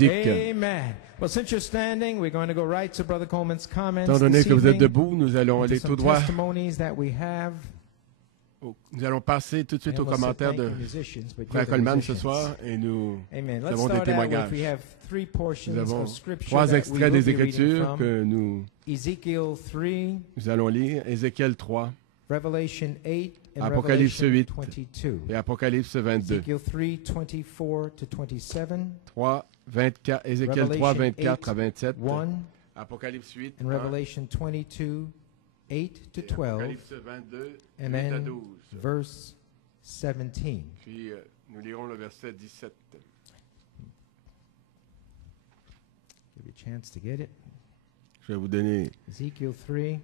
musique. Amen. Well, since you're standing, we're going to go right to Brother Coleman's comments. Étant donné this que vous êtes evening, debout, nous allons aller into tout some droit. testimonies that we have. Nous allons passer tout de suite And aux we'll say commentaires thank de you, musicians, but Frère you're the Coleman ce musicians. soir et nous Amen. Let's avons des start out témoignages. with, we have three portions Nous avons of scripture trois that we extraits will des be reading Écritures from. que nous Ezekiel 3, allons lire. Ézéchiel 3 Revelation 8, and Apocalypse Revelation 8 22. et Apocalypse 22. Ezekiel 3, 24 to 27, 3, 24, Ézéchiel 3, Revelation 24 à 27. 1, Apocalypse 8, and 1, Revelation 22, 8 to et 12, Apocalypse 22, and 8 à then 12. verse 17. Puis nous lirons le verset 17. Give you a chance to get it. Je vais vous donner Ezekiel 3,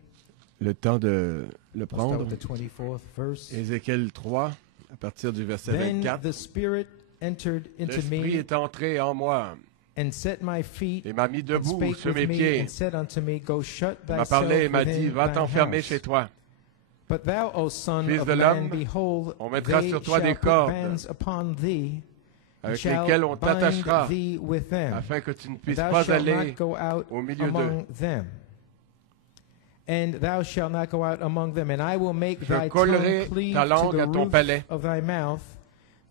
le temps de le we'll start prendre. with the 24th verse. Ézéchiel 3, à partir du verset Then 24. the Spirit entered into L'Esprit me est entré en moi and set my feet et m'a mis and debout spake sur with mes me pieds. and said unto me, Go shut Il m'a thyself parlé et m'a dit, within va thine t'enfermer house. chez toi. But thou, O son Fils of de man, l'homme, behold, on mettra they sur toi shall des put cordes bands upon thee, and avec shall lesquelles on bind t'attachera thee with them. afin que tu ne And puisses thou pas shalt aller not go out au milieu among d'eux. them. And thou shalt not go out among them, and I will make Je thy collerai tongue cleave ta to langue the à ton roof palais of thy mouth,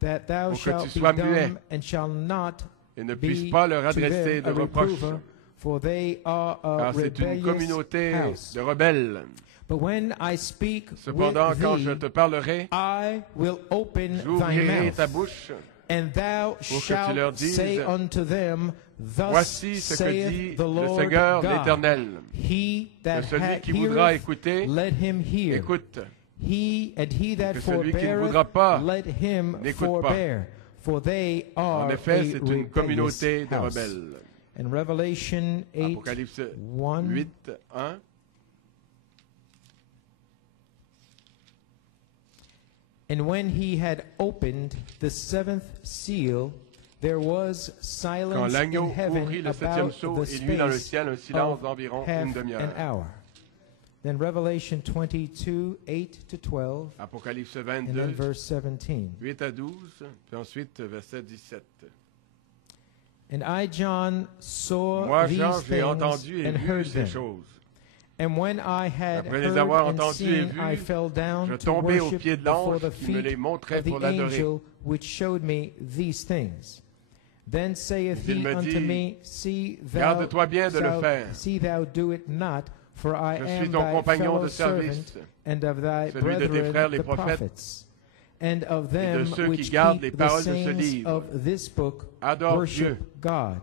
that thou pour que shalt tu be sois muet dumb, and shall not et ne be puisses pas leur to adresser them de a reproches, reprover, for they are a car c'est une rebellious communauté house. de rebelles. But when I speak Cependant, with quand thee, je te parlerai, I will open thy j'ouvrirai ta mouth, bouche. and thou pour que tu leur shalt dises, say unto them, Thus Voici ce que saith dit the le Lord Seigneur God. l'Éternel. He that Que celui qui heareth, voudra écouter, let him hear. écoute. He that Que celui qui ne forbeareth, voudra pas, let him n'écoute pas. forbear. For they are En effet, a c'est une rebellious communauté de house. rebelles. In Revelation 8, Apocalypse 1, 8, 1. And when he had opened the seventh seal, there was Quand silence in l'agneau heaven ouvrit le septième about sceau, the il y eut dans le space ciel un silence of d'environ half une demi-heure. an hour. Then Revelation 22, 8 to 12, Apocalypse and then 22, verse 17. 8 à 12, puis ensuite verset 17. And I, John, saw Moi, these Jean, j'ai things entendu et and vu heard ces them. choses. And when I had Après les heard avoir and entendues et seen, vues, I fell down je to tombai aux worship pieds de before l'ange the qui me les feet montrait of the pour l'adorer. angel which showed me these things. Then saith Il he me unto dit, me, See thou, garde-toi bien de le faire. see thou do it not, for I Je suis am ton thy compagnon fellow de service, servant, and of thy celui de tes brethren frères les the prophètes, prophets, and of et de them ceux qui which gardent les keep the paroles de ce sayings livre. of this book, Adore worship Dieu. God.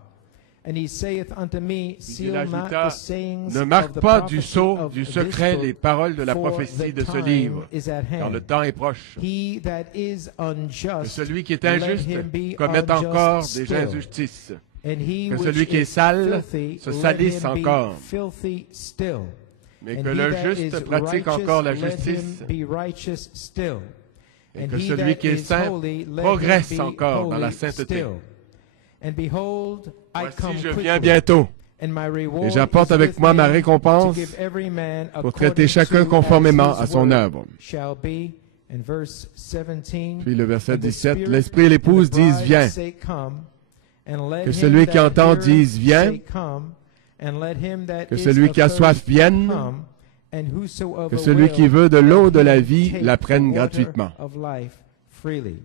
And he saith unto me, Il Seal not ajouta, the sayings ne of marque the pas du prophecy sceau of du this secret book, les paroles de la for prophétie the de ce time livre, is at car hand. le temps est proche. He that is Que unjust, celui qui est let injuste him be commette unjust encore des still. injustices. And he Que which celui qui est is sale filthy, se let salisse him be encore. filthy still. Mais And que he le that juste is pratique righteous, encore la let justice, him be righteous still. et And que he celui that qui est is saint holy, let progresse him be encore dans la holy sainteté. still. And behold, I come Voici, je quickly. viens bientôt, And my reward et j'apporte is avec with moi ma me récompense to give every man pour traiter according chacun to conformément as à his son word œuvre. shall be. And verse 17, Puis le verset and the 17, Spirit l'Esprit et and l'épouse the disent, bride viens. say, come, and let Que him celui qui that entend heareth dise, viens. say, come, and let him that Que is celui qui a athirst soif vienne. come, and whosoever Que celui qui will, veut de l'eau de la let him vie take la the prenne water gratuitement. of life freely.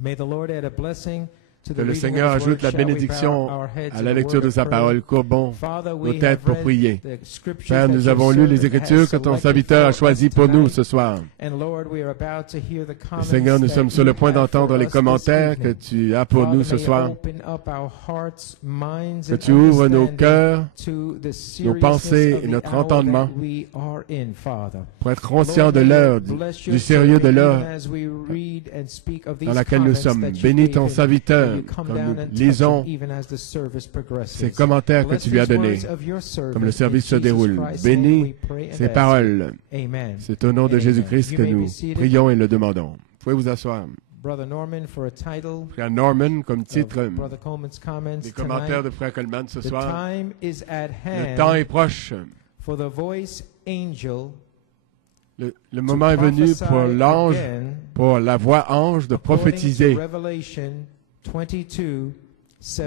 May the Lord add a blessing to the Que le reading Seigneur of his ajoute word. la Shall we bow bénédiction our heads à in la a lecture word de of sa prayer? parole. Courbons Father, nos we têtes have pour read prier. the scriptures Père, that nous your avons lu les servant Écritures has que ton selected serviteur a for choisies us pour nous tonight. ce soir. And Lord, we are about to hear the comments Seigneur, nous that sommes sur you le point have d'entendre for les us this commentaires que evening. tu as pour Father, nous ce may you soir. open up our hearts, minds, Que and tu ouvres nos understanding cœurs to the nos seriousness pensées of et the notre hour entendement that we are in, Father. pour être conscients Lord, de may you l'heure, bless your du sérieux de servant l'heure even as we read and speak of dans these laquelle nous comments sommes. that you Bénis gave ton him. serviteur May you come comme down nous and touch lisons him even as the service progresses. ces commentaires que Bless tu lui as these donnés, words of your servant. comme le In service se Jesus déroule. Christ's name Bénis we pray and ces ask. paroles. Amen. C'est au nom de Amen. Jésus-Christ You que may nous be seated. prions et le demandons. Vous pouvez vous asseoir. Brother Norman, for a title Frère Norman, comme of titre Brother Coleman's comments des commentaires tonight, de Frère Coleman ce the soir. time is at Le temps est hand proche. for the voice angel Le to moment est venu prophesy pour l'ange, again, pour la voix ange de according to prophétiser Revelation 22,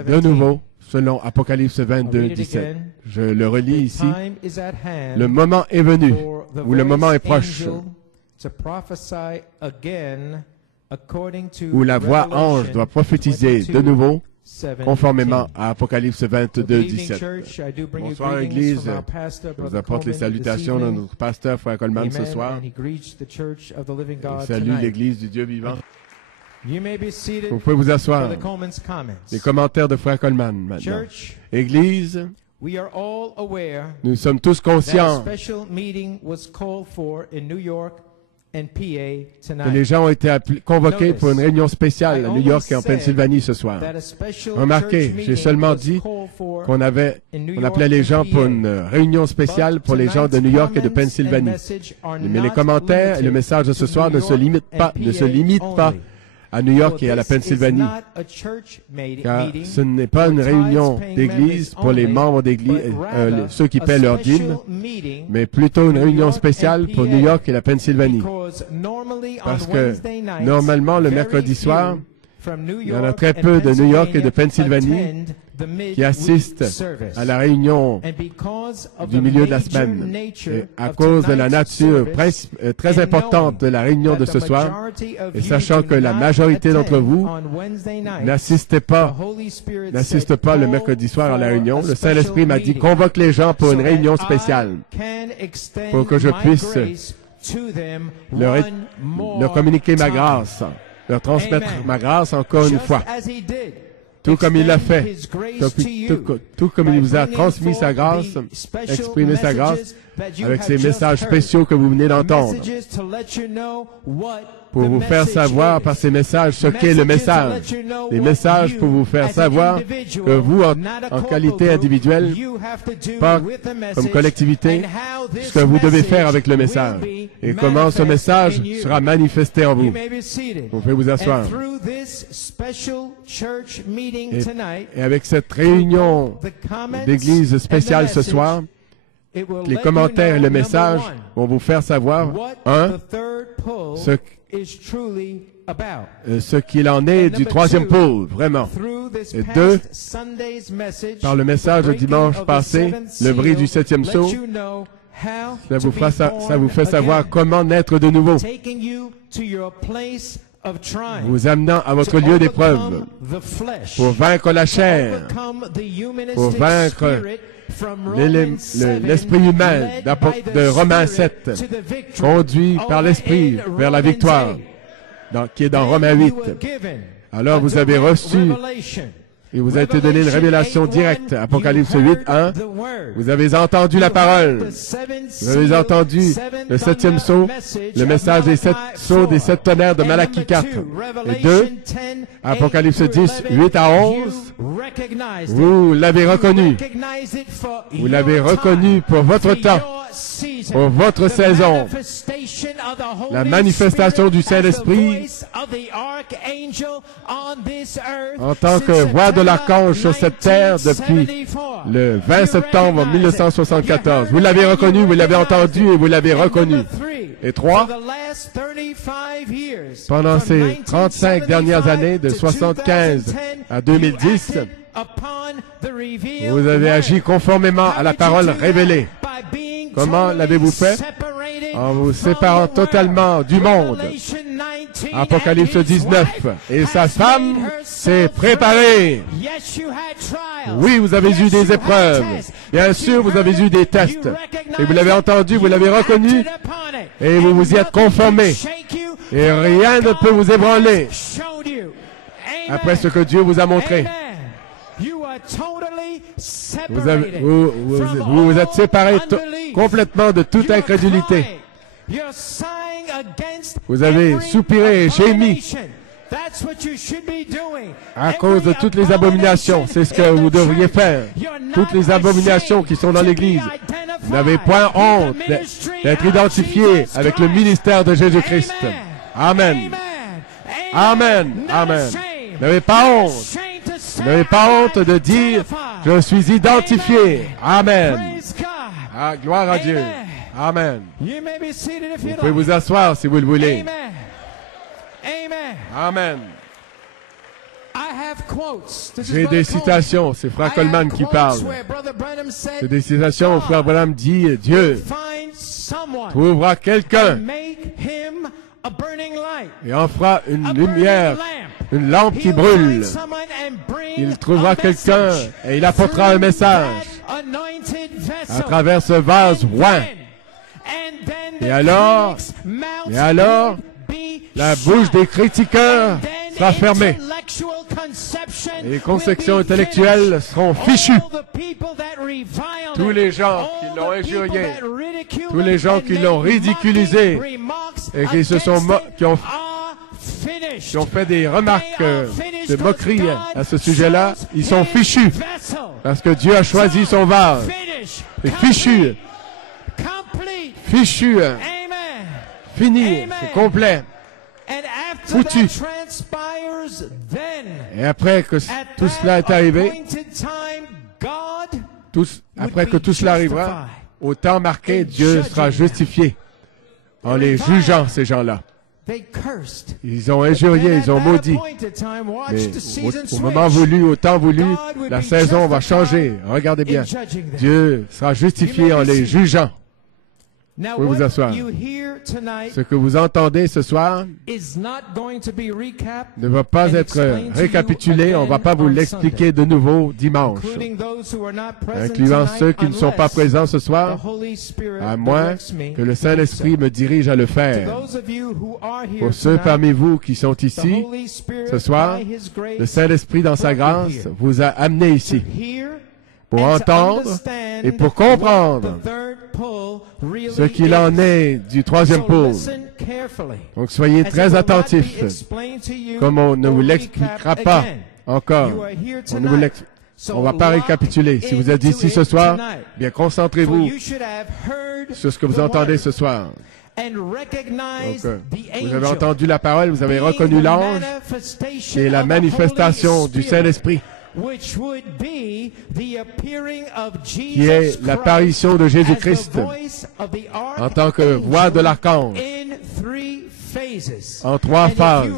de nouveau, selon Apocalypse I'll 22, read it 17. again. Je le relis The ici. time is at hand Le moment est venu, for the ou le moment voice est proche, angel to prophesy again according to où la voix ange Revelation doit prophétiser de nouveau, 22:17. conformément à Apocalypse 22, Good evening, 17. church. I do bring you Bonsoir, greetings Église. from our pastor, Je vous Brother apporte les Coleman, this salutations de evening. notre pasteur, Frère Coleman, ce Amen. soir. And he greets the church of the living God Il salue tonight. l'Église du Dieu vivant. You may be seated Vous pouvez vous for asseoir. the Coleman's comments. Les commentaires de Frère Coleman maintenant. Church, Église, we are all aware nous sommes tous that a conscients special meeting was called for in New York and PA que les tonight. gens ont été convoqués pour une réunion spéciale à New York et en Pennsylvanie ce soir. That a special Remarquez, church j'ai meeting seulement was dit called for qu'on avait, in New on York appelait les and gens pour PA. une réunion spéciale pour les gens de New York et de Pennsylvanie. Mais les commentaires et le message de ce soir ne se limitent pas à New York et à la Pennsylvanie, car ce n'est pas une réunion d'église pour les membres d'église, ceux qui paient leur dîme, mais plutôt une réunion spéciale pour New York et la Pennsylvanie. Parce que normalement, le mercredi soir, il y en a très peu de New York et de Pennsylvanie qui assistent à la réunion du milieu de la semaine. Et à cause de la nature très importante de la réunion de ce soir, et sachant que la majorité d'entre vous n'assistent pas le mercredi soir à la réunion, le Saint-Esprit m'a dit, convoque les gens pour une réunion spéciale, pour que je puisse leur communiquer ma grâce, leur transmettre ma grâce encore une fois. Tout comme il l'a fait, tout comme il vous a transmis sa grâce, exprimé sa grâce, avec ces messages spéciaux que vous venez d'entendre, pour vous faire savoir par ces messages ce qu'est le message. Des messages pour vous faire savoir que vous, en qualité individuelle, pas comme collectivité, ce que vous devez faire avec le message et comment ce message sera manifesté en vous. Vous pouvez vous asseoir. Et avec cette réunion d'église spéciale ce soir, les commentaires et le message vont vous faire savoir, ce qu'il en est du troisième pôle, vraiment. Et deux, par le message de dimanche passé, le bris du septième sceau, ça vous fait savoir comment naître de nouveau, vous amenant à votre lieu d'épreuve, pour vaincre la chair, pour vaincre l'esprit humain de Romains 7, conduit par l'esprit vers la victoire, qui est dans Romains 8. Alors vous avez reçu, et vous a été donné une révélation directe, Apocalypse 8, 1. Vous avez entendu la parole. Vous avez entendu le septième sceau, le message des sept sceaux, des sept tonnerres de Malachie 4. Et 2, Apocalypse 10, 8 à 11. Vous l'avez reconnu. Vous l'avez reconnu pour votre temps, pour votre saison. La manifestation du Saint-Esprit en tant que voix de l'archange sur cette terre depuis le 20 septembre 1974. Vous l'avez reconnu, vous l'avez entendu et vous l'avez reconnu. Et 3, pendant ces 35 dernières années, de 75 à 2010, vous avez agi conformément à la parole révélée. Comment l'avez-vous fait? En vous séparant totalement du monde. Apocalypse 19. Et sa femme s'est préparée. Oui, vous avez eu des épreuves. Bien sûr, vous avez eu des tests. Et vous l'avez entendu, vous l'avez reconnu. Et vous vous y êtes conformé. Et rien ne peut vous ébranler après ce que Dieu vous a montré. Vous vous êtes séparés complètement de toute incrédulité. Vous avez soupiré et gémi à cause de toutes les abominations. C'est ce que vous devriez faire. Toutes les abominations qui sont dans l'Église. Vous n'avez point honte d'être identifié avec le ministère de Jésus-Christ. Amen. Amen. Amen. Vous n'avez pas honte. Vous n'avez pas honte de dire « Je suis identifié ». Amen. Ah, gloire à Dieu. Amen. Vous pouvez vous asseoir si vous le voulez. Amen. J'ai des citations, c'est Frère Coleman qui parle. C'est des citations où Frère Branham dit, Dieu trouvera quelqu'un et en fera une lumière, une lampe qui brûle. Il trouvera quelqu'un et il apportera un message à travers ce vase oint. Et alors, la bouche des critiqueurs sera fermée. Et les conceptions intellectuelles seront fichues. Tous les gens qui l'ont injurié, tous les gens qui l'ont ridiculisé et qui ont fait des remarques de moquerie à ce sujet-là, ils sont fichus. Parce que Dieu a choisi son vase. Et fichu. Fichu. Fini. C'est complet. Foutu. Et après que tout cela est arrivé, après que tout cela arrivera, au temps marqué, Dieu sera justifié en les jugeant, ces gens-là. Ils ont injurié, ils ont maudit. Mais au moment voulu, au temps voulu, la saison va changer. Regardez bien. Dieu sera justifié en les jugeant. Vous pouvez vous asseoir. Ce que vous entendez ce soir ne va pas être récapitulé. On ne va pas vous l'expliquer de nouveau dimanche. Incluant ceux qui ne sont pas présents ce soir, à moins que le Saint-Esprit me dirige à le faire. Pour ceux parmi vous qui sont ici ce soir, le Saint-Esprit dans sa grâce vous a amené ici pour entendre et pour comprendre ce qu'il en est du troisième pôle. Donc soyez très attentifs, comme on ne vous l'expliquera pas encore. On ne va pas récapituler. Si vous êtes ici ce soir, bien concentrez-vous sur ce que vous entendez ce soir. Donc, vous avez entendu la parole, vous avez reconnu l'ange, et la manifestation du Saint-Esprit, qui est l'apparition de Jésus-Christ en tant que voix de l'archange, en 3 phases.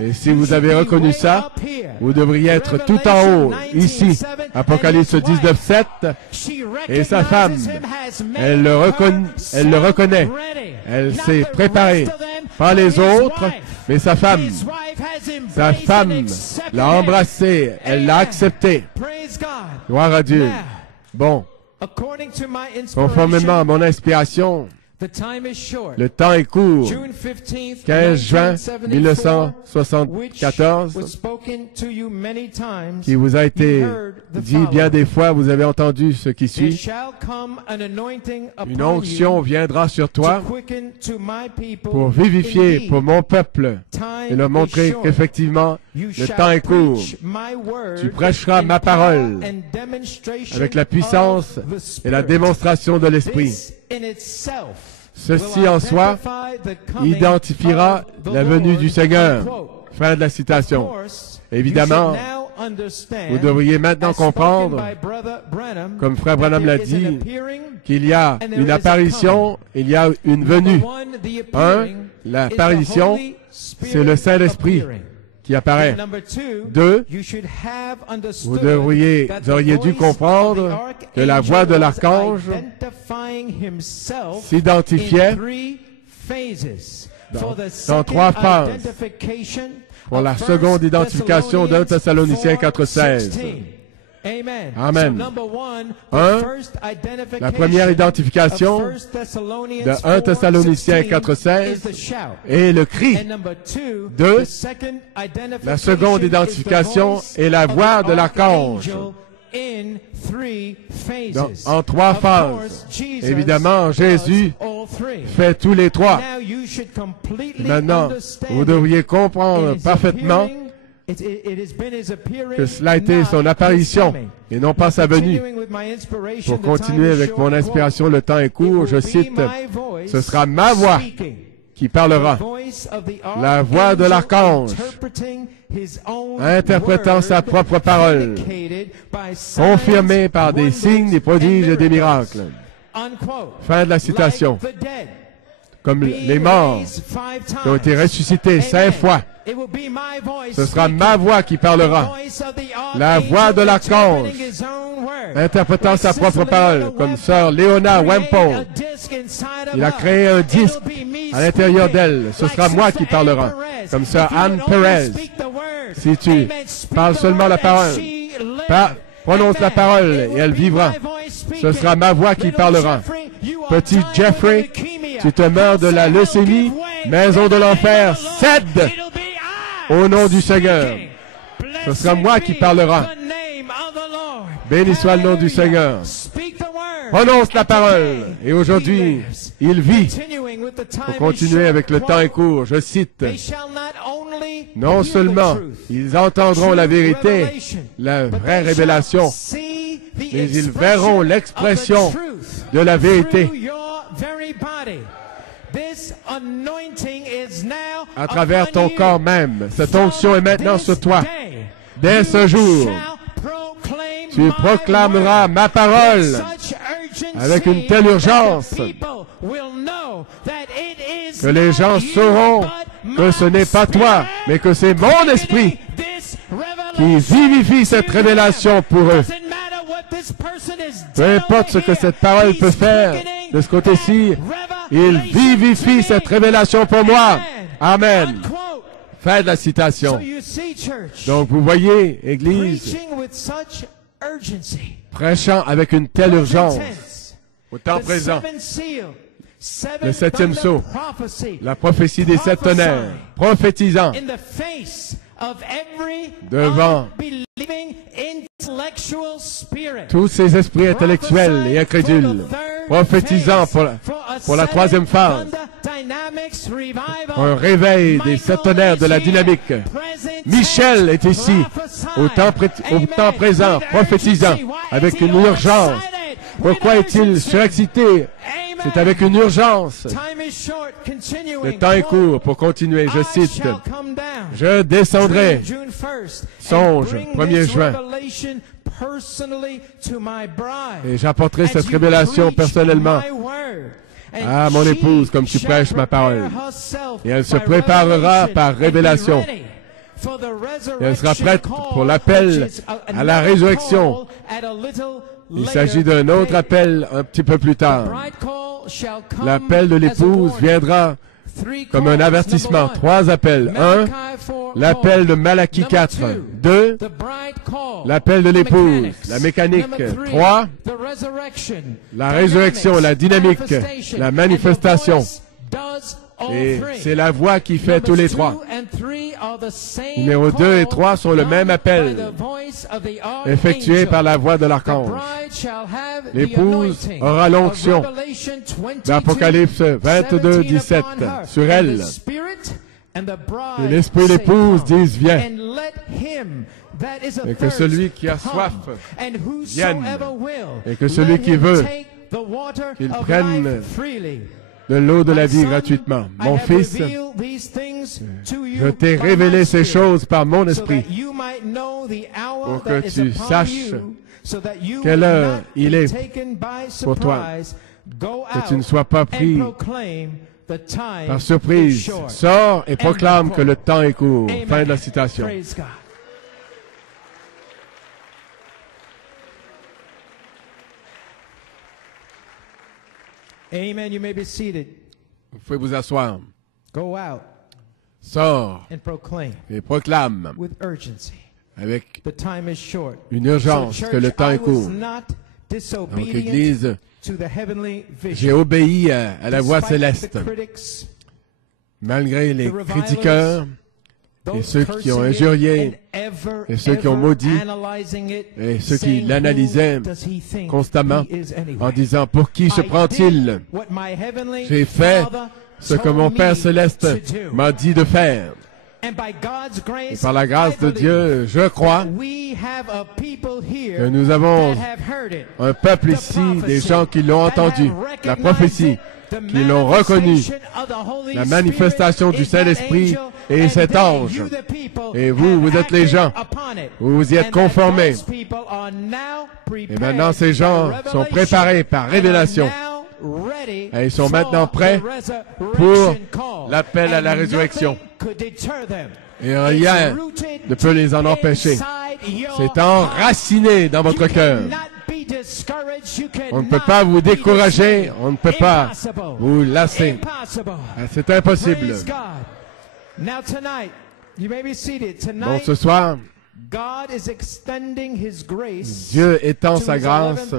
Et si vous avez reconnu ça, vous devriez être tout en haut, ici, Apocalypse 19:7, et sa femme, elle le reconnaît, elle s'est préparée, pas les autres, mais sa femme l'a embrassé, elle l'a accepté. Gloire à Dieu. Bon, conformément à mon inspiration, le temps est court. 15 juin 1974, qui vous a été dit bien des fois, vous avez entendu ce qui suit. Une onction viendra sur toi pour vivifier pour mon peuple et leur montrer qu'effectivement, le temps est court. Tu prêcheras ma parole avec la puissance et la démonstration de l'Esprit. Ceci en soi identifiera la venue du Seigneur. Fin de la citation. Évidemment, vous devriez maintenant comprendre, comme Frère Branham l'a dit, qu'il y a une apparition, il y a une venue. L'apparition, c'est le Saint-Esprit qui apparaît. 2, vous auriez dû comprendre que la voix de l'archange s'identifiait dans 3 phases pour la seconde identification d'un Thessaloniciens 4:16. Amen. 1, la première identification de 1 Thessaloniciens 4:16 est le cri. 2, la seconde identification est la voix de l'archange. En 3 phases. Évidemment, Jésus fait tous les 3. Maintenant, vous devriez comprendre parfaitement que cela a été son apparition et non pas sa venue. Pour continuer avec mon inspiration, le temps est court, je cite, « Ce sera ma voix qui parlera, la voix de l'archange, interprétant sa propre parole, confirmée par des signes, des prodiges et des miracles. » Fin de la citation. comme les morts qui ont été ressuscités 5 fois. Ce sera ma voix qui parlera, la voix de l'archange, interprétant sa propre parole, comme sœur Léona Wemple. Il a créé un disque à l'intérieur d'elle. Ce sera moi qui parlera, comme sœur Anne Perez. Si tu parles seulement la parole, prononce la parole et elle vivra. Ce sera ma voix qui parlera. Petit Jeffrey, tu te meurs de la leucémie, maison de l'enfer, cède au nom du Seigneur. Ce sera moi qui parlera. Béni soit le nom du Seigneur. Prononce la parole. Et aujourd'hui, il vit. Pour continuer avec le temps est court, je cite. Non seulement ils entendront la vérité, la vraie révélation, mais ils verront l'expression de la vérité à travers ton corps même. Cette onction est maintenant sur toi. Dès ce jour, tu proclameras ma parole avec une telle urgence que les gens sauront que ce n'est pas toi, mais que c'est mon esprit qui vivifie cette révélation pour eux. Peu importe ce que cette parole peut faire de ce côté-ci, il vivifie cette révélation pour moi. Amen. Fin de la citation. Donc vous voyez, Église, prêchant avec une telle urgence au temps présent. Le 7e sceau, la prophétie des 7 tonnerres, prophétisant devant tous ces esprits intellectuels et incrédules, prophétisant pour la 3e phase, un réveil des 7 tonnerres de la dynamique. Michel est ici, au temps présent, prophétisant avec une urgence. Pourquoi est-il surexcité? C'est avec une urgence. Le temps est court pour continuer. Je cite. Je descendrai. Songe, 1er juin. Et j'apporterai cette révélation personnellement à mon épouse comme tu prêches ma parole. Et elle se préparera par révélation. Et elle sera prête pour l'appel à la résurrection. Il s'agit d'un autre appel un petit peu plus tard. L'appel de l'épouse viendra comme un avertissement. 3 appels. 1, l'appel de Malachie 4. 2, l'appel de l'épouse, la mécanique. 3, la résurrection, la dynamique, la manifestation. Et c'est la voix qui fait tous les 3. Numéro 2 et 3 sont le même appel, effectué par la voix de l'archange. L'épouse aura l'onction d'Apocalypse 22, 17 sur elle. Et l'esprit et l'épouse disent, viens. Et que celui qui a soif vienne. Et que celui qui veut, qu'il prenne de l'eau de la vie gratuitement. Mon fils, je t'ai révélé ces choses par mon esprit pour que tu saches quelle heure il est pour toi, que tu ne sois pas pris par surprise. Sors et proclame que le temps est court. Fin de la citation. Amen. You may be seated. Vous pouvez vous asseoir. Go out. Sors and proclaim et proclame with urgency. Avec The time is short. une urgence So, church, que le temps est court. Donc, Église, j'ai obéi à la voix céleste. Malgré les critiqueurs et ceux qui ont injurié et ceux qui ont maudit et ceux qui l'analysaient constamment en disant « Pour qui se prend-il » J'ai fait ce que mon Père Céleste m'a dit de faire. Et par la grâce de Dieu, je crois que nous avons un peuple ici, des gens qui l'ont entendu, la prophétie, qui l'ont reconnu, la manifestation du Saint-Esprit et cet ange. Et vous, vous êtes les gens, vous vous y êtes conformés. Et maintenant, ces gens sont préparés par révélation Et ils sont maintenant prêts pour l'appel à la résurrection. Et rien ne peut les en empêcher. C'est enraciné dans votre cœur. On ne peut pas vous décourager, on ne peut pas vous lasser. C'est impossible. Donc ce soir, Dieu étend sa grâce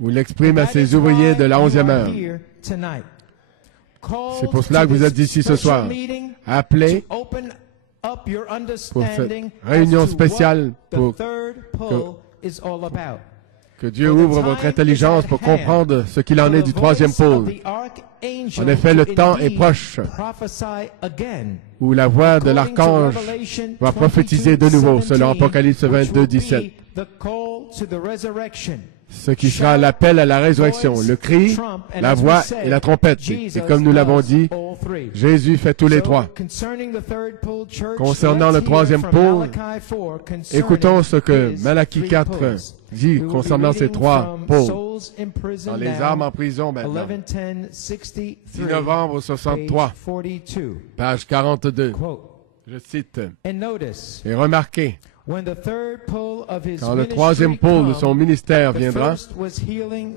ou l'exprime à ses ouvriers de la 11e heure. C'est pour cela que vous êtes ici ce soir, appelés pour cette réunion spéciale pour que Dieu ouvre votre intelligence pour comprendre ce qu'il en est du troisième pôle. En effet, le temps est proche où la voix de l'archange va prophétiser de nouveau, selon Apocalypse 22, 17. Ce qui sera l'appel à la résurrection, le cri, la voix et la trompette. Et comme nous l'avons dit, Jésus fait tous les trois. Concernant le troisième pôle, écoutons ce que Malachie 4 dit concernant ces trois pôles. Dans les âmes en prison maintenant. 10 novembre 63, page 42. Je cite. Et remarquez, quand le troisième pôle de son ministère viendra,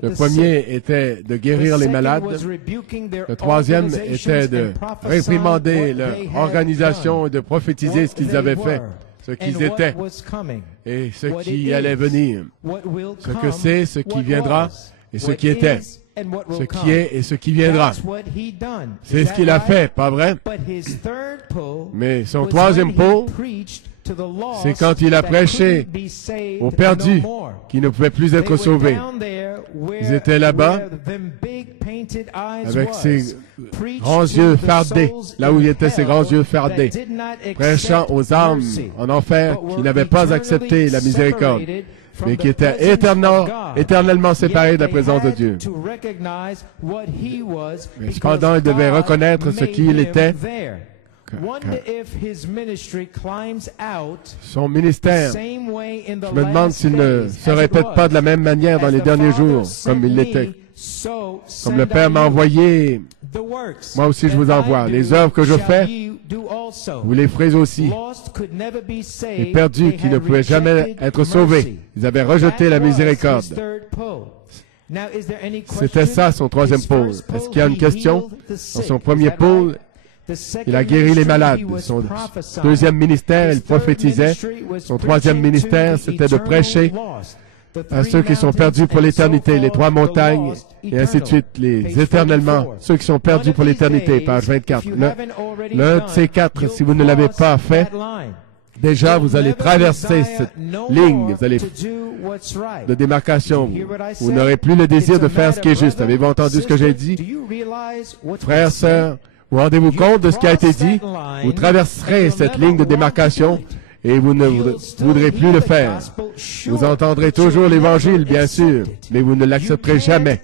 le premier était de guérir les malades, le troisième était de réprimander leur organisation et de prophétiser ce qu'ils avaient fait, ce qu'ils étaient et ce qui allait venir, ce que c'est, ce qui viendra et ce qui était, ce qui est et ce qui viendra. C'est ce qu'il a fait, pas vrai? Mais son troisième pôle, c'est quand il a prêché aux perdus qui ne pouvaient plus être sauvés. Ils étaient là-bas avec ses grands yeux fardés, là où il était ses grands yeux fardés, prêchant aux âmes en enfer qui n'avaient pas accepté la miséricorde, mais qui étaient éternellement séparés de la présence de Dieu. Mais cependant, il devait reconnaître ce qu'il était. Son ministère, je me demande s'il ne se répète pas de la même manière dans les derniers jours, comme il l'était. Comme le Père m'a envoyé, moi aussi je vous envoie. Les œuvres que je fais, vous les ferez aussi. Les perdus qui ne pouvaient jamais être sauvés, ils avaient rejeté la miséricorde. C'était ça son troisième pôle. Est-ce qu'il y a une question? Dans son premier pôle, il a guéri les malades. Son deuxième ministère, il prophétisait. Son troisième ministère, c'était de prêcher à ceux qui sont perdus pour l'éternité, les trois montagnes, et ainsi de suite, les éternellement, ceux qui sont perdus pour l'éternité, page 24. L'un de ces quatre, si vous ne l'avez pas fait, déjà vous allez traverser cette ligne, vous allez de démarcation. Vous n'aurez plus le désir de faire ce qui est juste. Avez-vous entendu ce que j'ai dit? Frères, sœurs, vous rendez-vous compte de ce qui a été dit? Vous traverserez cette ligne de démarcation et vous ne voudrez plus le faire. Vous entendrez toujours l'Évangile, bien sûr, mais vous ne l'accepterez jamais.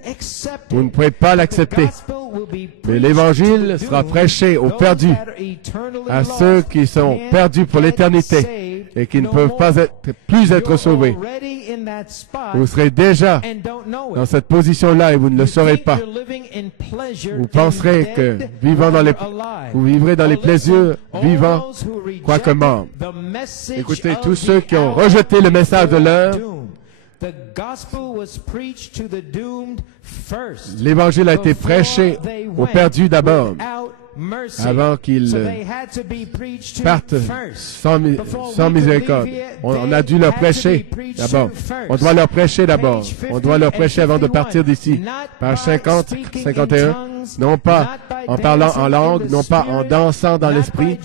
Vous ne pourrez pas l'accepter. Mais l'Évangile sera prêché aux perdus, à ceux qui sont perdus pour l'éternité et qui ne peuvent pas plus être sauvés. Vous serez déjà dans cette position-là et vous ne le saurez pas. Vous penserez que vous vivrez dans les plaisirs vivants, quoique morts. Écoutez, tous ceux qui ont rejeté le message de l'heure, l'Évangile a été prêché aux perdus d'abord, avant qu'ils partent sans miséricorde. On a dû leur prêcher d'abord. On doit leur prêcher d'abord. On doit leur prêcher avant de partir d'ici. Page 50, 51. Non pas en parlant en langue, non pas en dansant dans l'esprit,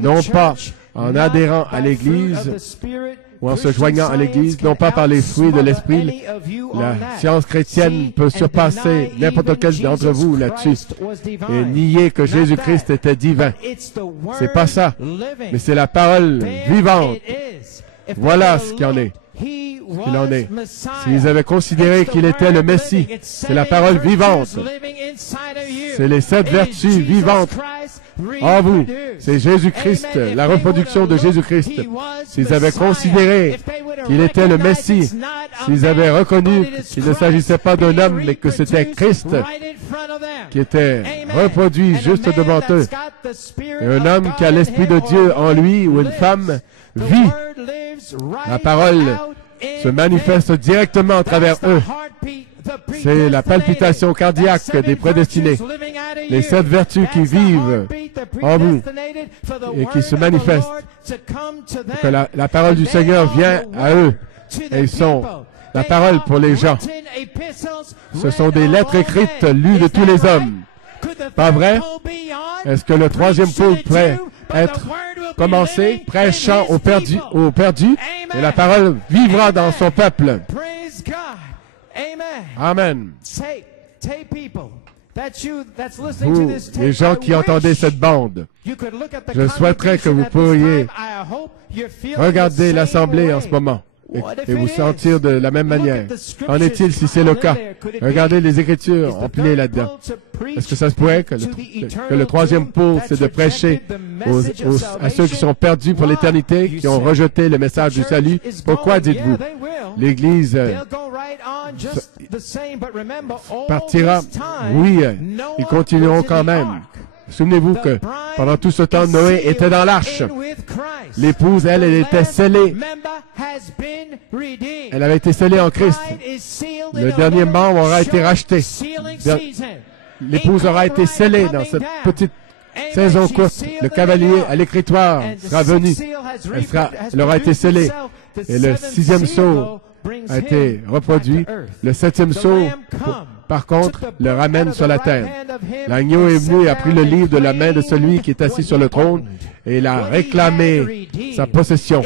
non pas en adhérant à l'Église ou en se joignant à l'Église, non pas par les fruits de l'Esprit. La science chrétienne peut surpasser n'importe quel d'entre vous là-dessus et nier que Jésus-Christ était divin. C'est pas ça, mais c'est la parole vivante. Voilà ce qu'il en est. qu'il en est. S'ils avaient considéré qu'il était le Messie, c'est la parole vivante. C'est les 7 vertus vivantes en vous. C'est Jésus-Christ, la reproduction de Jésus-Christ. S'ils avaient considéré qu'il était le Messie, s'ils avaient reconnu qu'il ne s'agissait pas d'un homme, mais que c'était Christ qui était reproduit juste devant eux, et un homme qui a l'Esprit de Dieu en lui, ou une femme vit, la parole se manifeste directement à travers eux. C'est la palpitation cardiaque des prédestinés. Les 7 vertus qui vivent en vous et qui se manifestent. Que la parole du Seigneur vient à eux. Et ils sont la parole pour les gens. Ce sont des lettres écrites lues de tous les hommes. Pas vrai? Est-ce que le 3e pôle pourrait être commencé, prêchant aux perdus, et la parole vivra dans son peuple? Amen. Vous, les gens qui entendez cette bande, je souhaiterais que vous pourriez regarder l'Assemblée en ce moment et vous sentir de la même manière. En est-il si c'est le cas? Regardez les Écritures empilées là-dedans. Est-ce que ça se pourrait que le 3e pôle, c'est de prêcher à ceux qui sont perdus pour l'éternité, qui ont rejeté le message du salut? Pourquoi dites-vous? L'Église partira. Oui, ils continueront quand même. Souvenez-vous que pendant tout ce temps, Noé était dans l'arche. L'épouse, elle était scellée. Elle avait été scellée en Christ. Le dernier membre aura été racheté. L'épouse aura été scellée dans cette petite saison courte. Le cavalier à l'écritoire sera venu. Elle aura été scellée. Et le 6e sceau a été reproduit. Le 7e sceau, par contre, le ramène sur la terre. L'agneau est venu et a pris le livre de la main de celui qui est assis sur le trône et il a réclamé sa possession.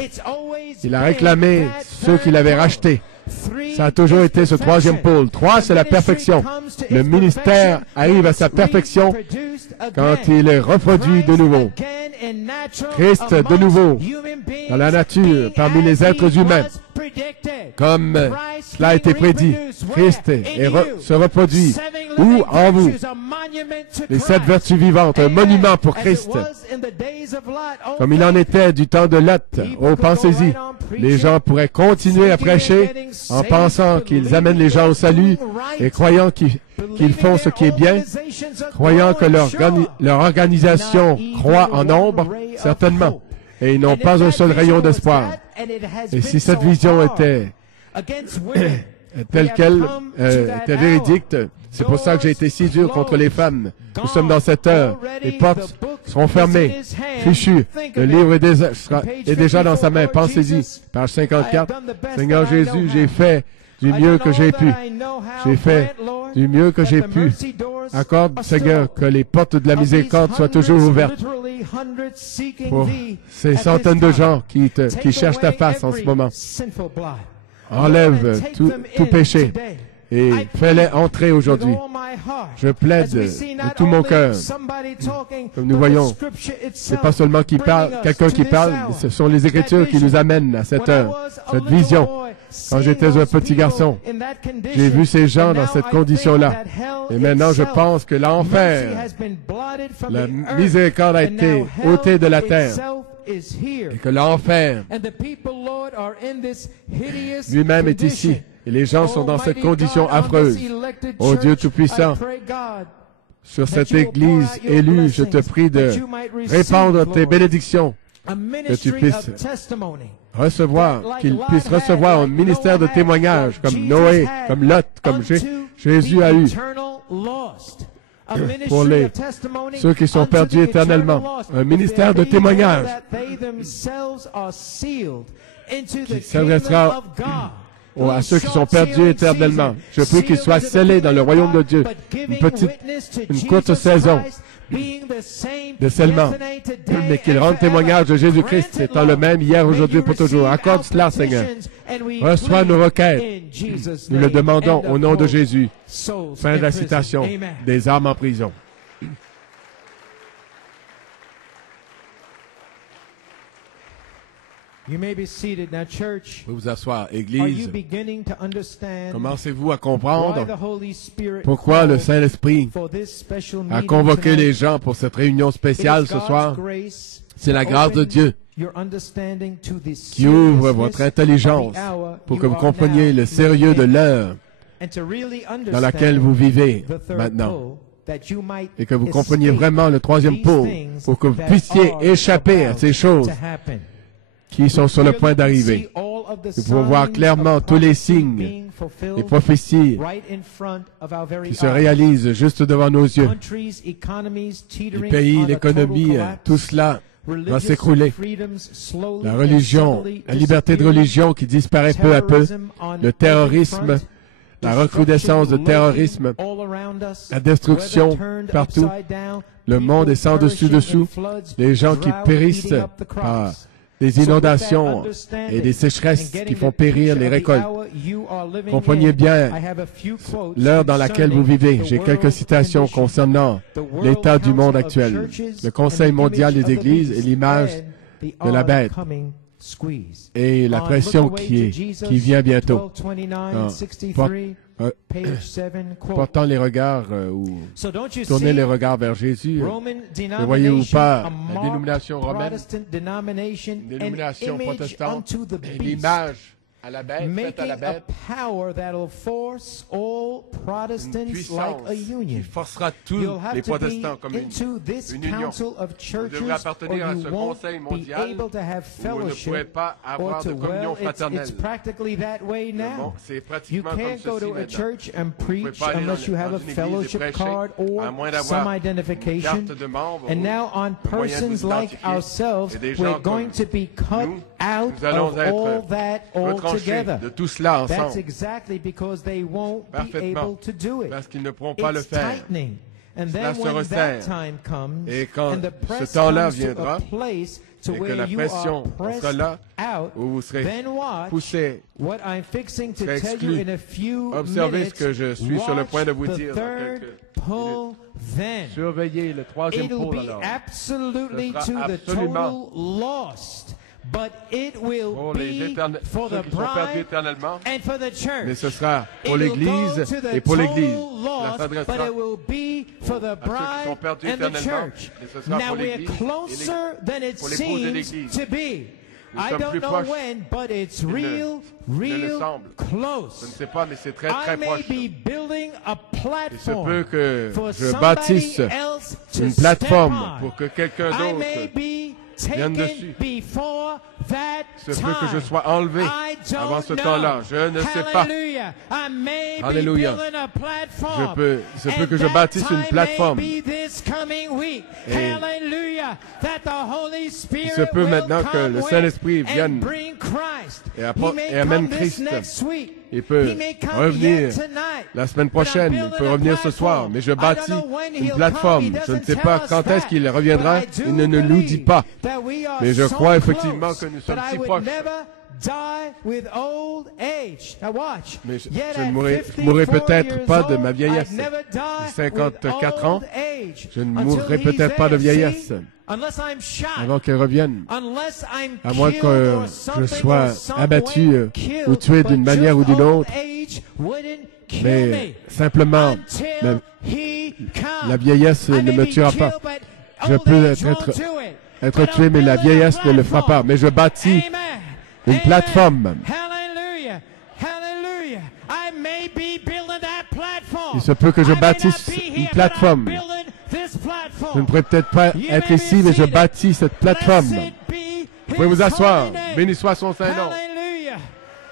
Il a réclamé ceux qu'il avait rachetés. Ça a toujours été ce 3e pôle. 3, c'est la perfection. Le ministère arrive à sa perfection quand il est reproduit de nouveau. Christ de nouveau dans la nature, parmi les êtres humains. Comme cela a été prédit, Christ se reproduit. Où? En vous. Les 7 vertus vivantes, un monument pour Christ. Comme il en était du temps de Lot. Oh, pensez-y. Les gens pourraient continuer à prêcher en pensant qu'ils amènent les gens au salut et croyant qu'ils font ce qui est bien, croyant que leur organisation croît en nombre, certainement. Et ils n'ont pas un seul rayon d'espoir. Et si cette vision était telle qu'elle était véridique, c'est pour ça que j'ai été si dur contre les femmes. Nous sommes dans cette heure. Les portes seront fermées, fichues. Le livre est déjà dans sa main. Pensez-y. Page 54. Seigneur Jésus, j'ai fait du mieux que j'ai pu. J'ai fait du mieux que j'ai pu. Accorde, Seigneur, que les portes de la miséricorde soient toujours ouvertes pour ces centaines de gens qui cherchent ta face en ce moment. Enlève tout péché et fais-les entrer aujourd'hui. Je plaide de tout mon cœur. Comme nous voyons, c'est pas seulement quelqu'un qui parle, mais ce sont les Écritures qui nous amènent à cette heure, cette vision. Quand j'étais un petit garçon, j'ai vu ces gens dans cette condition-là. Et maintenant, je pense que l'enfer, la miséricorde a été ôtée de la terre. Et que l'enfer lui-même est ici. Et les gens sont dans cette condition affreuse. Ô Dieu Tout-Puissant, sur cette Église élue, je te prie de répandre tes bénédictions, que tu puisses qu'ils puissent recevoir un ministère de témoignage, comme Noé, comme Lot, comme Jésus a eu, pour ceux qui sont perdus éternellement. Un ministère de témoignage qui s'adressera à ceux qui sont perdus éternellement. Je prie qu'ils soient scellés dans le royaume de Dieu. Une courte saison de scellement, mais qu'ils rendent témoignage de Jésus-Christ étant le même hier, aujourd'hui, pour toujours. Accorde cela, Seigneur. Reçois nos requêtes. Nous le demandons au nom de Jésus. Fin de la citation. Des âmes en prison. You may be seated now, church. Vous pouvez vous asseoir. Are you Église, beginning to understand commencez-vous à why comprendre the Holy Spirit pourquoi le called Saint-Esprit for this special a meeting convoqué tonight? les gens pour cette réunion It is spéciale ce God's soir? grace C'est la to grâce de open Dieu your understanding to the qui ouvre seriousness votre of intelligence the hour pour you que vous are compreniez now le sérieux de living in, l'heure and to really dans laquelle understand vous vivez the third maintenant. pull, that you might Et que vous compreniez escape vraiment le troisième these pôle things pour que vous that puissiez are échapper à about ces choses to happen. qui sont sur le point d'arriver. Nous pouvons voir clairement tous les signes, les prophéties qui se réalisent juste devant nos yeux. Les pays, l'économie, tout cela va s'écrouler. La religion, la liberté de religion qui disparaît peu à peu, le terrorisme, la recrudescence de terrorisme, la destruction partout, le monde est sans dessus-dessous, les gens qui périssent par des inondations et des sécheresses qui font périr les récoltes. Comprenez bien l'heure dans laquelle vous vivez. J'ai quelques citations concernant l'état du monde actuel. Le Conseil mondial des églises est l'image de la bête et la pression qui vient bientôt. Portant les regards ou tournez les regards vers Jésus. Ne voyez-vous pas la dénomination romaine, une dénomination protestante, et l'image à la bête, faite à la bête, une puissance qui forcera tous les protestants comme une union. Vous devrez appartenir à ce conseil mondial où vous ne pourrez pas avoir de communion fraternelle. C'est pratiquement comme ceci maintenant. Vous ne pouvez pas aller dans une église et prêcher à moins d'avoir une carte de membre ou un moyen de vous identifier. Et des gens comme nous allons être retranchés de tout cela ensemble. Parfaitement, parce qu'ils ne pourront pas le faire. Cela se resserre. Et quand ce temps-là viendra, et que la pression sera là, où vous serez poussé, serez exclu. Observez ce que je suis sur le point de vous dire dans quelques minutes. Surveillez le troisième pôle alors. Ce sera absolument but it will be for the bride and for the church. Mais ce sera pour l'Église et pour l'Église. Cela s'adressera but it will be for the bride and the church. Now we're closer than it seems to be. I don't know when, but it's real close. Je ne sais pas, mais c'est très très I may proche. be building a Il se peut platform que for je bâtisse somebody else to une step plateforme on. pour que quelqu'un I may d'autre be vienne dessus. taken before that Il se peut que je time. sois enlevé I don't avant ce know. temps-là. Je ne sais pas. Hallelujah. I may Alléluia. be building a platform. Il se peut And que je that bâtisse une time plateforme. may be this coming week. Et Hallelujah. That the Holy Spirit il se peut will maintenant que come le with Saint-Esprit and vienne bring Christ. et He may amène come this Christ. next week. Il peut He may come revenir yet tonight. la semaine But I'm prochaine, il building peut a revenir ce soir, platform. mais je I bâtis don't know when une he'll plateforme. come. He Je ne doesn't sais tell pas us quand est-ce that. qu'il reviendra, But I do il ne nous dit believe pas. that we are Mais je so crois close effectivement que nous sommes that si I would proches. never die with old age. Now watch. Mais je Yet ne at mourrai 54 peut-être years pas de old, ma vieillesse. I'd never die J'ai with 54 ans, old age je ne until mourrai he's peut-être pas de there. vieillesse See? Unless I'm shot. avant qu'elle revienne. Unless I'm À moins killed que or je something sois or some abattu way killed, ou tué d'une but manière just ou d'une old autre. age wouldn't kill Mais me simplement, until he comes. la vieillesse I ne may me be tuera killed, pas. but Je old peux age won't do it. être But tué, I'm mais la building a vieillesse ne le fera pas. platform. Mais je bâtis Amen. une Amen. plateforme. Hallelujah. Hallelujah. I may be building that platform. Il se peut que je I may bâtisse not be une here, but plateforme. I'm building this platform. Je ne pourrais peut-être pas être ici, mais je bâtis cette plateforme. Blessed be Vous pouvez vous his asseoir. holy name. Béni soit son Saint-Nom. Hallelujah.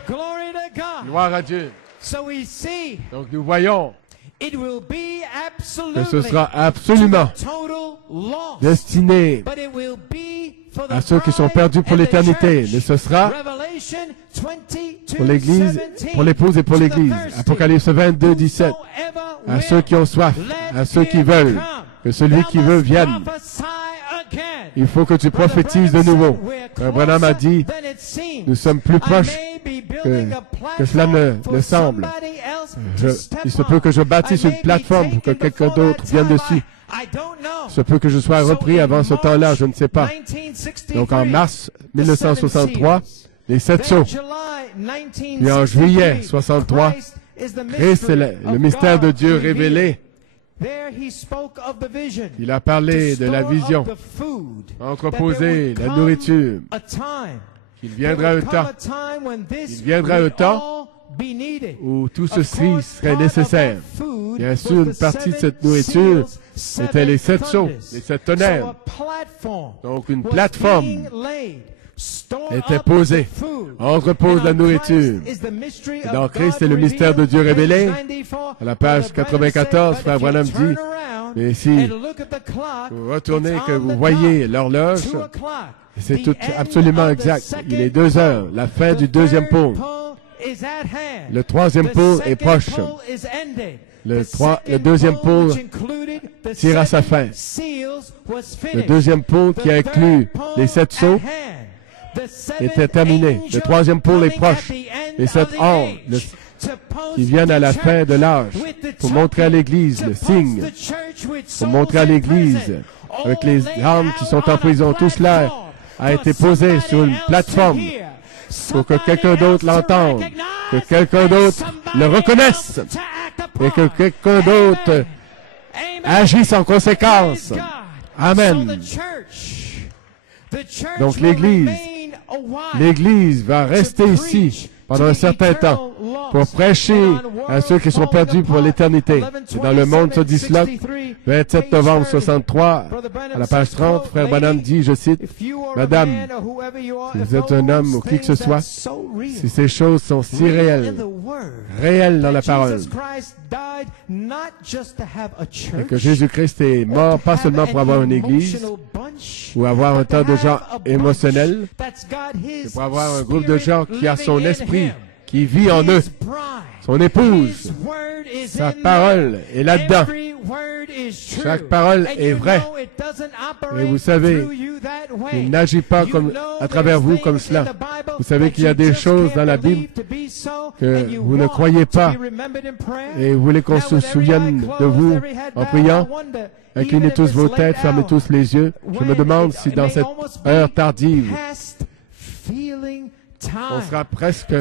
Glory to God. Gloire à Dieu. So we see Donc nous voyons it will be que absolutely ce sera absolument to the total loss. destiné But it will be for the à ceux qui sont bride perdus pour and the l'éternité. church. Mais ce sera Revelation 22, pour l'Église, 17. pour l'épouse et pour To the l'Église. thirsty, Apocalypse 22, 17. whosoever À will, ceux qui ont soif, let à ceux qui him veulent, come. que celui Thou qui veut must vienne. prophesy again. Il faut que tu Brother prophétises de Branham nouveau. said, "We're Frère Branham a closer dit, than it seems." nous sommes plus I proches may que cela ne semble. Il se peut que je bâtisse une plateforme pour que quelqu'un d'autre vienne dessus. Il se peut que je sois repris avant ce temps-là, je ne sais pas. Donc en mars 1963, les 7 sceaux. Puis en juillet 63, Christ est le mystère de Dieu révélé. Il a parlé de la vision, entreposer la nourriture. Il viendra un temps où tout ceci serait nécessaire. Bien sûr, une partie de cette nourriture était les 7 sceaux, les 7 tonnerres. Donc une plateforme était posée. On repose la nourriture. Et dans Christ, c'est le mystère de Dieu révélé. À la page 94, Frère Branham dit, mais si vous retournez, que vous voyez l'horloge, c'est tout absolument exact. Il est 2 heures, la fin du 2e pôle. Le 3e pôle est proche. Le 2e pôle tire à sa fin. Le 2e pôle qui inclut les 7 sceaux était terminé. Le 3e pôle est proche. Les 7 anges qui viennent à la fin de l'âge pour montrer à l'Église le signe, pour montrer à l'Église avec les âmes qui sont en prison. Tout cela a été posé sur une plateforme pour que quelqu'un d'autre l'entende, que quelqu'un d'autre le reconnaisse et que quelqu'un d'autre agisse en conséquence. Amen. Donc l'Église va rester ici pendant un certain temps pour prêcher à ceux qui sont perdus pour l'éternité. Et dans le monde se disloque, 27 novembre 63, à la page 30, Frère Branham dit, je cite, « Madame, si vous êtes un homme ou qui que ce soit, si ces choses sont si réelles, réelles dans la parole, et que Jésus-Christ est mort pas seulement pour avoir une église, ou avoir un tas de gens émotionnels, mais pour avoir un groupe de gens qui a son esprit, qui vit en eux, son épouse. Sa parole est là-dedans. Chaque parole est vraie. Et vous savez, il n'agit pas à travers vous comme cela. Vous savez qu'il y a des choses dans la Bible que vous ne croyez pas et vous voulez qu'on se souvienne de vous en priant. Inclinez tous vos têtes, fermez tous les yeux. Je me demande si dans cette heure tardive, on sera presque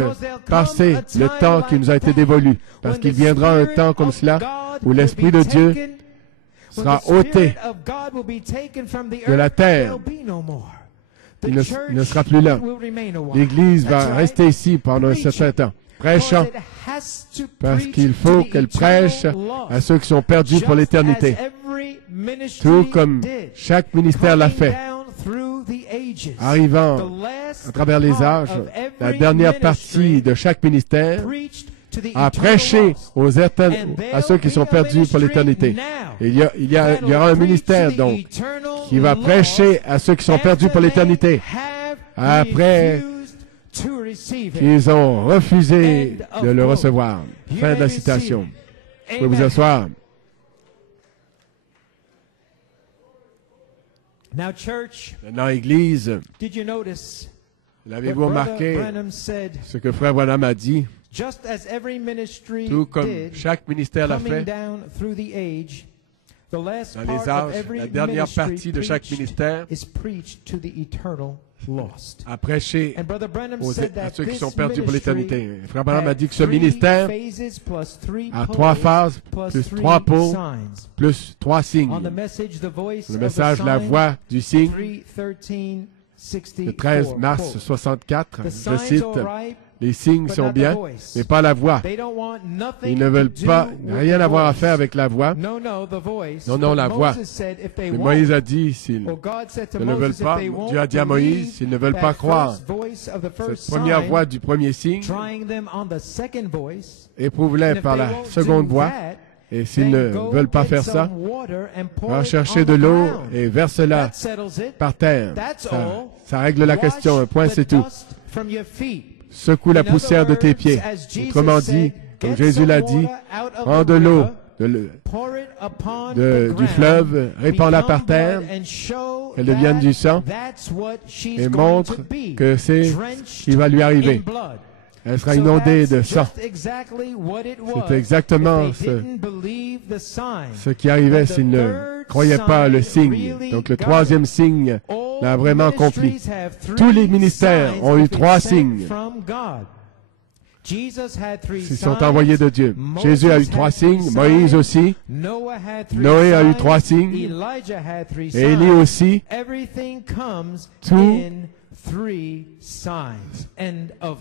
passé le temps qui nous a été dévolu. Parce qu'il viendra un temps comme cela où l'Esprit de Dieu sera ôté de la terre. Il ne sera plus là. L'Église va rester ici pendant un certain temps, prêchant, parce qu'il faut qu'elle prêche à ceux qui sont perdus pour l'éternité. Tout comme chaque ministère l'a fait. Arrivant à travers les âges, la dernière partie de chaque ministère a prêché à ceux qui sont perdus pour l'éternité. Il y aura un ministère donc qui va prêcher à ceux qui sont perdus pour l'éternité après qu'ils ont refusé de le recevoir. Fin de la citation. Vous pouvez vous asseoir. Maintenant, Église, l'avez-vous remarqué ce que Frère Branham a dit? Tout comme chaque ministère l'a fait, dans les âges, la dernière partie de chaque ministère a prêché à ceux qui sont perdus pour l'éternité. Frère Branham a dit que ce ministère a 3 phases, plus 3 pôles, plus 3 signes. Le message, la voix du signe, le 13 mars 64, je cite, les signes sont bien, mais pas la voix. Ils ne veulent pas rien avoir à faire avec la voix. Non, la voix. Mais Moïse a dit, s'ils ne le veulent pas, Dieu a dit à Moïse, s'ils ne veulent pas croire cette première voix du premier signe, éprouve-les par la seconde voix. Et s'ils ne veulent pas faire ça, va chercher de l'eau et verse-la par terre. Ça règle la question. Un point, c'est tout. Secoue la poussière de tes pieds. Autrement dit, comme Jésus l'a dit, prends de l'eau du fleuve, répands-la par terre, qu'elle devienne du sang, et montre que c'est ce qui va lui arriver. Elle sera inondée de sang. C'est exactement ce qui arrivait s'ils ne croyaient pas le signe. Donc le troisième signe l'a vraiment accompli. Tous les ministères ont eu 3 signes. Ils sont envoyés de Dieu. Jésus a eu 3 signes, Moïse aussi, Noé a eu 3 signes, et Élie aussi. Tout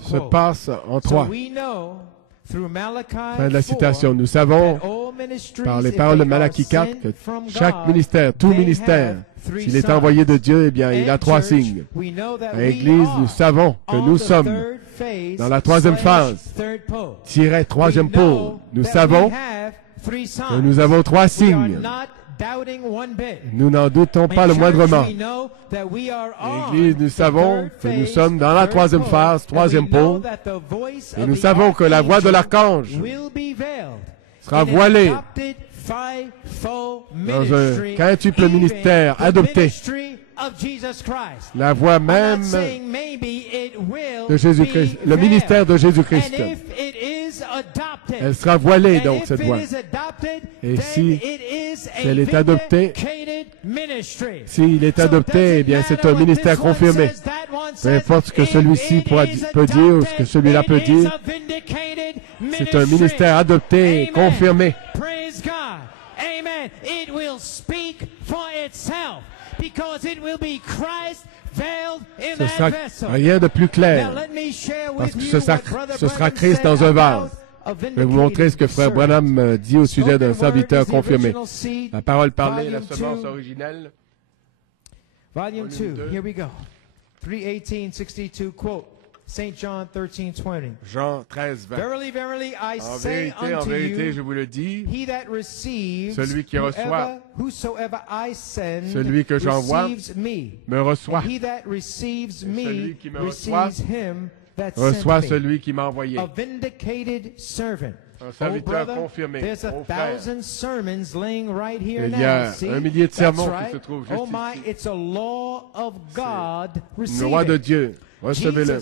se passe en 3. Fin de la citation. Nous savons, par les paroles de Malachie 4, que chaque ministère, tout ministère, s'il est envoyé de Dieu, eh bien, il a 3 signes. À l'Église, nous savons que nous sommes dans la 3e phase, #3e pôle. Nous savons que nous avons 3 signes. Nous n'en doutons pas le moindrement. L'Église, nous savons que nous sommes dans la 3e phase, 3e pôle, et nous savons que la voix de l'archange sera voilée dans un quintuple ministère adopté. La voix même de Jésus-Christ, le ministère de Jésus-Christ. Elle sera voilée, donc, cette voix. Et si elle est adoptée, s'il est adopté, eh bien, c'est un ministère confirmé. Peu importe ce que celui-ci peut dire ou ce que celui-là peut dire, c'est un ministère adopté et confirmé. Amen. It will speak for itself because it will be Christ veiled in that vessel. Rien de plus clair, parce que ce sera Christ dans un vase. Je vais vous montrer ce que Frère Branham dit au sujet d'un serviteur confirmé. La parole parlée, la semence originelle. Volume 2, here we go. 3:18-62 quote. St. John 13:20. Jean 13:20. Verily, verily, I say unto vérité, je vous le dis, he that receives, celui qui reçoit, whosoever I send, celui que j'envoie, me reçoit. He that receives me, celui qui me reçoit, him that reçoit sent celui qui m'a envoyé. A vindicated servant. Un serviteur confirmé. There's 1,000 sermons laying right here il y a now. See? 1 millier de sermons right. qui se trouvent juste oh my, ici. it's a law of God. Une loi de Dieu. Recevez-le.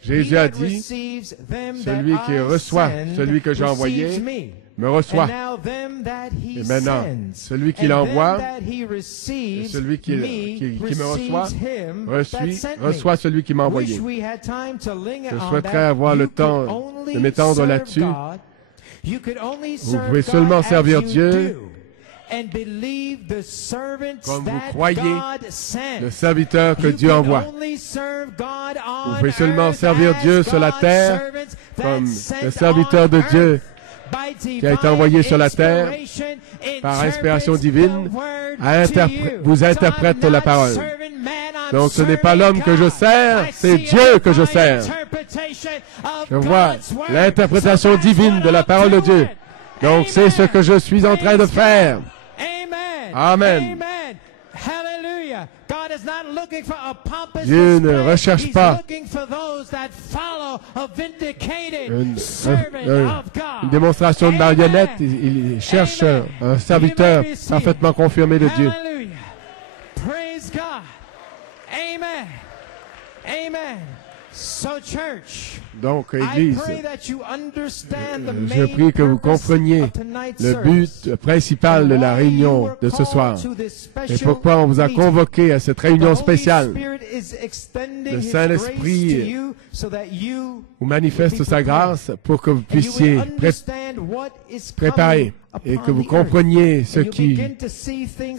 Jésus a dit, celui qui reçoit celui que j'ai envoyé me reçoit. Et maintenant, celui qui l'envoie, celui qui me reçoit, reçoit celui qui m'a envoyé. Je souhaiterais avoir le temps de m'étendre là-dessus. Vous pouvez seulement servir Dieu comme vous croyez le serviteur que Dieu envoie. Vous pouvez seulement servir Dieu sur la terre comme le serviteur de Dieu qui a été envoyé sur la terre par inspiration divine vous interprète la parole. Donc ce n'est pas l'homme que je sers, c'est Dieu que je sers. Je vois l'interprétation divine de la parole de Dieu. Donc c'est ce que je suis en train de faire. Amen. Dieu ne recherche pas une démonstration de marionnette. Il cherche un serviteur parfaitement confirmé de Dieu. Praise God. Amen. Amen. So church, donc, Église, je prie que vous compreniez le but principal de la réunion de ce soir et pourquoi on vous a convoqué à cette réunion spéciale. Le Saint-Esprit vous manifeste sa grâce pour que vous puissiez préparer et que vous compreniez ce qui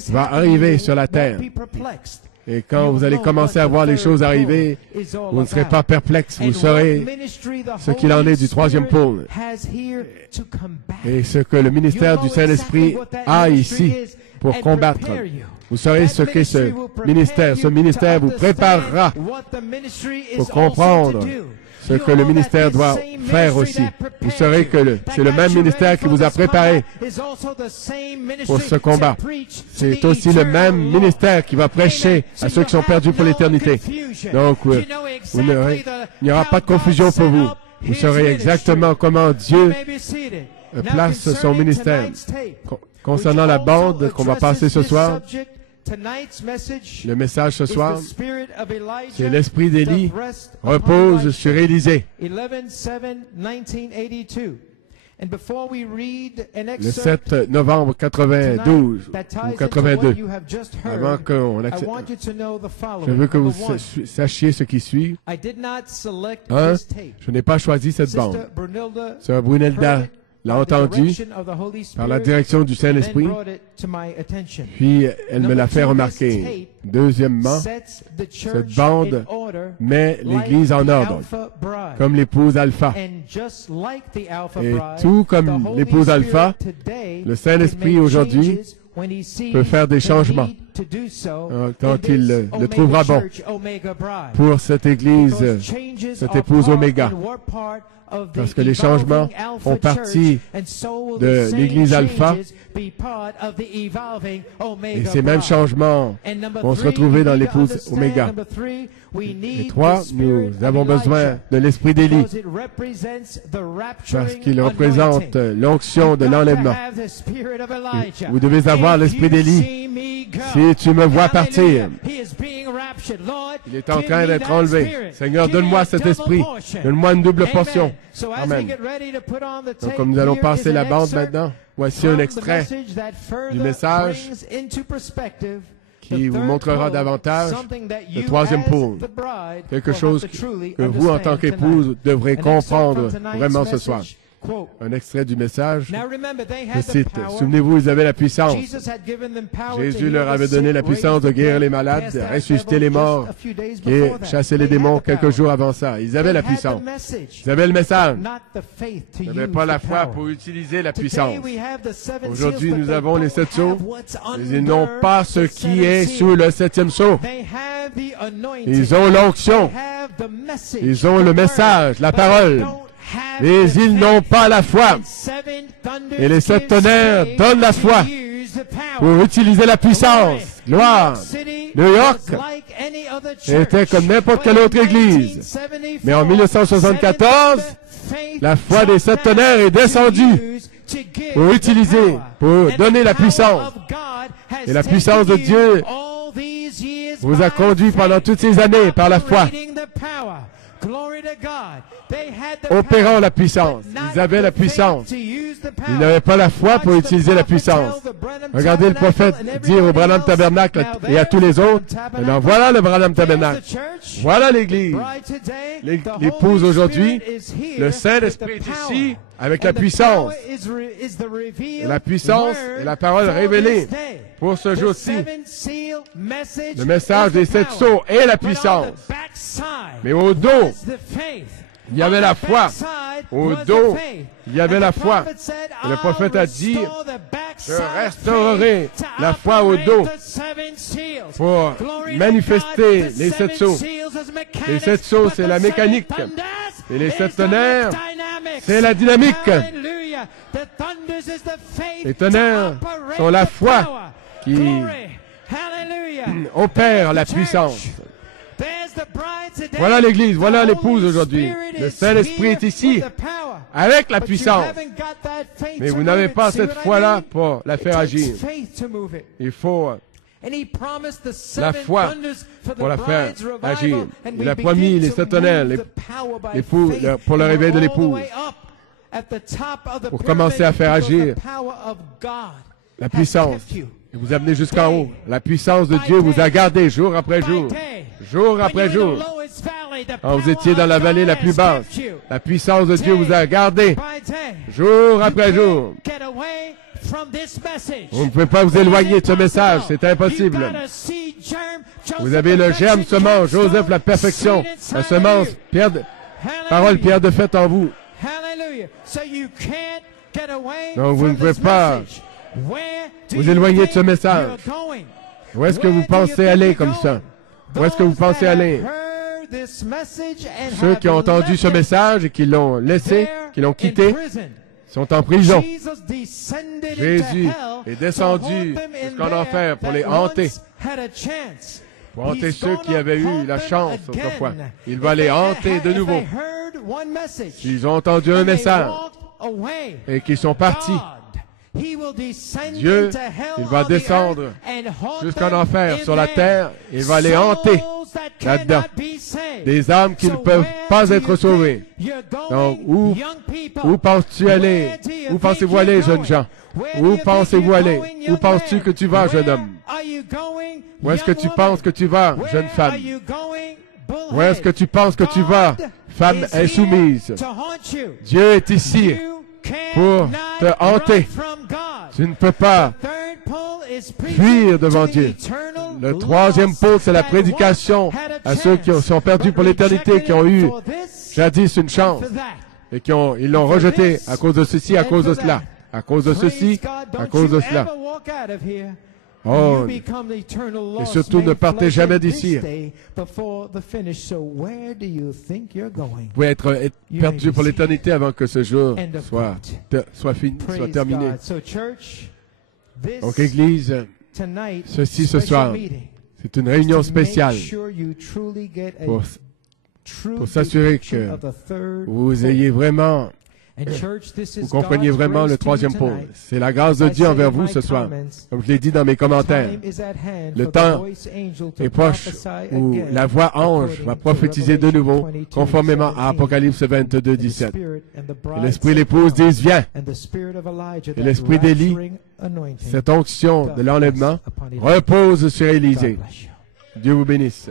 va arriver sur la terre. Et quand vous allez commencer à voir les choses arriver, vous ne serez pas perplexe, vous saurez ce qu'il en est du 3e pôle et ce que le ministère du Saint-Esprit a ici pour combattre. Vous saurez ce qu'est ce ministère. Ce ministère vous préparera pour comprendre ce que le ministère doit faire aussi. Vous saurez que c'est le même ministère qui vous a préparé pour ce combat. C'est aussi le même ministère qui va prêcher à ceux qui sont perdus pour l'éternité. Donc, il n'y aura pas de confusion pour vous. Vous saurez exactement comment Dieu place son ministère. Concernant la bande qu'on va passer ce soir, Le message ce soir, c'est l'esprit d'Élie repose sur Élisée. Le 7 novembre 92 ou 82, avant qu'on accepte, je veux que vous sachiez ce qui suit. Je n'ai pas choisi cette bande. Sœur Brunelda l'a entendu par la direction du Saint-Esprit, puis elle me l'a fait remarquer. Deuxièmement, cette bande met l'Église en ordre, comme l'épouse Alpha. Et tout comme l'épouse Alpha, le Saint-Esprit aujourd'hui peut faire des changements quand il le trouvera bon pour cette Église, cette épouse Oméga. Parce que les changements font partie de l'Église Alpha et ces mêmes changements vont se retrouver dans l'épouse Oméga. Et 3, nous avons besoin de l'esprit d'Élie parce qu'il représente l'onction de l'enlèvement. Vous devez avoir l'esprit d'Élie. Si tu me vois partir, il est en train d'être enlevé. Seigneur, donne-moi cet esprit. Donne-moi une double portion. Amen. Donc, comme nous allons passer la bande maintenant, voici un extrait du message qui vous montrera davantage le troisième pôle. Quelque chose que vous, en tant qu'épouse, devrez comprendre vraiment ce soir. Un extrait du message, je cite, « Souvenez-vous, ils avaient la puissance. Jésus leur avait donné la puissance de guérir les malades, de ressusciter les morts et chasser les démons quelques jours avant ça. Ils avaient la puissance. Ils avaient le message. Ils n'avaient pas la foi pour utiliser la puissance. Aujourd'hui, nous avons les 7 sceaux, mais ils n'ont pas ce qui est sous le 7e sceau. Ils ont l'onction. Ils ont le message, la parole. Mais ils n'ont pas la foi. Et les 7 tonnerres donnent la foi pour utiliser la puissance. Gloire. New York était comme n'importe quelle autre église. Mais en 1974, la foi des 7 tonnerres est descendue pour utiliser, pour donner la puissance. Et la puissance de Dieu vous a conduit pendant toutes ces années par la foi. Opérant la puissance. Ils avaient la puissance. Ils n'avaient pas la foi pour utiliser la puissance. Regardez le prophète dire au Branham Tabernacle et à tous les autres, maintenant voilà le Branham Tabernacle. Voilà l'Église. L'épouse aujourd'hui, le Saint-Esprit est ici avec la puissance. La puissance et la parole révélée pour ce jour-ci. Le message des 7 sceaux et la puissance. Mais au dos, il y avait la foi. Au dos, il y avait la foi. Et le prophète a dit, je restaurerai la foi au dos pour manifester les 7 sceaux. Les 7 sceaux, c'est la mécanique. Et les 7 tonnerres, c'est la dynamique. Les tonnerres sont la foi qui opère la puissance. Voilà l'Église, voilà l'épouse aujourd'hui. Le Saint-Esprit est ici, avec la puissance. Mais vous n'avez pas cette foi-là pour la faire agir. Il faut la foi pour la faire agir. Il a promis les 7 tonnerres pour le réveil de l'épouse. Pour commencer à faire agir la puissance. Et vous amenez jusqu'en haut. La puissance de Dieu vous a gardé jour après jour. Jour après jour. Quand vous étiez dans la vallée la plus basse, la puissance de Dieu vous a gardé. Jour après jour. Vous ne pouvez pas vous éloigner de ce message. C'est impossible. Vous avez le germe semence, Joseph la perfection. La semence, parole pierre de fait en vous. Donc vous ne pouvez pas vous éloigner de ce message. Où est-ce que vous pensez aller comme ça? Où est-ce que vous pensez aller? Ceux qui ont entendu ce message et qui l'ont laissé, qui l'ont quitté, sont en prison. Jésus est descendu jusqu'en enfer pour les hanter. Pour hanter ceux qui avaient eu la chance autrefois. Il va les hanter de nouveau. S'ils ont entendu un message et qu'ils sont partis, Dieu, il va descendre jusqu'en enfer sur la terre et va les hanter là-dedans. Des âmes qui ne peuvent pas être sauvées. Donc, où penses-tu aller? Où pensez-vous aller, jeunes gens? Où pensez-vous aller? Où penses-tu que tu vas, jeune homme? Où est-ce que tu penses que tu vas, jeune femme? Où est-ce que tu penses que tu vas, femme insoumise? Dieu est ici pour te hanter. Tu ne peux pas fuir devant Dieu. Le troisième pôle, c'est la prédication à ceux qui sont perdus pour l'éternité, qui ont eu jadis une chance et ils l'ont rejeté à cause de ceci, à cause de cela, à cause de ceci, à cause de cela. Oh, et surtout, ne partez jamais d'ici. Vous pouvez être perdu pour l'éternité avant que ce jour soit fini, soit terminé. Donc, Église, ceci ce soir, c'est une réunion spéciale pour s'assurer que vous ayez vraiment, vous compreniez vraiment le troisième pôle. C'est la grâce de Dieu envers vous ce soir. Comme je l'ai dit dans mes commentaires, le temps est proche où la voix ange va prophétiser de nouveau, conformément à Apocalypse 22, 17. Et l'esprit l'épouse dit, viens. Et l'esprit d'Élie, cette onction de l'enlèvement, repose sur Élisée. Dieu vous bénisse.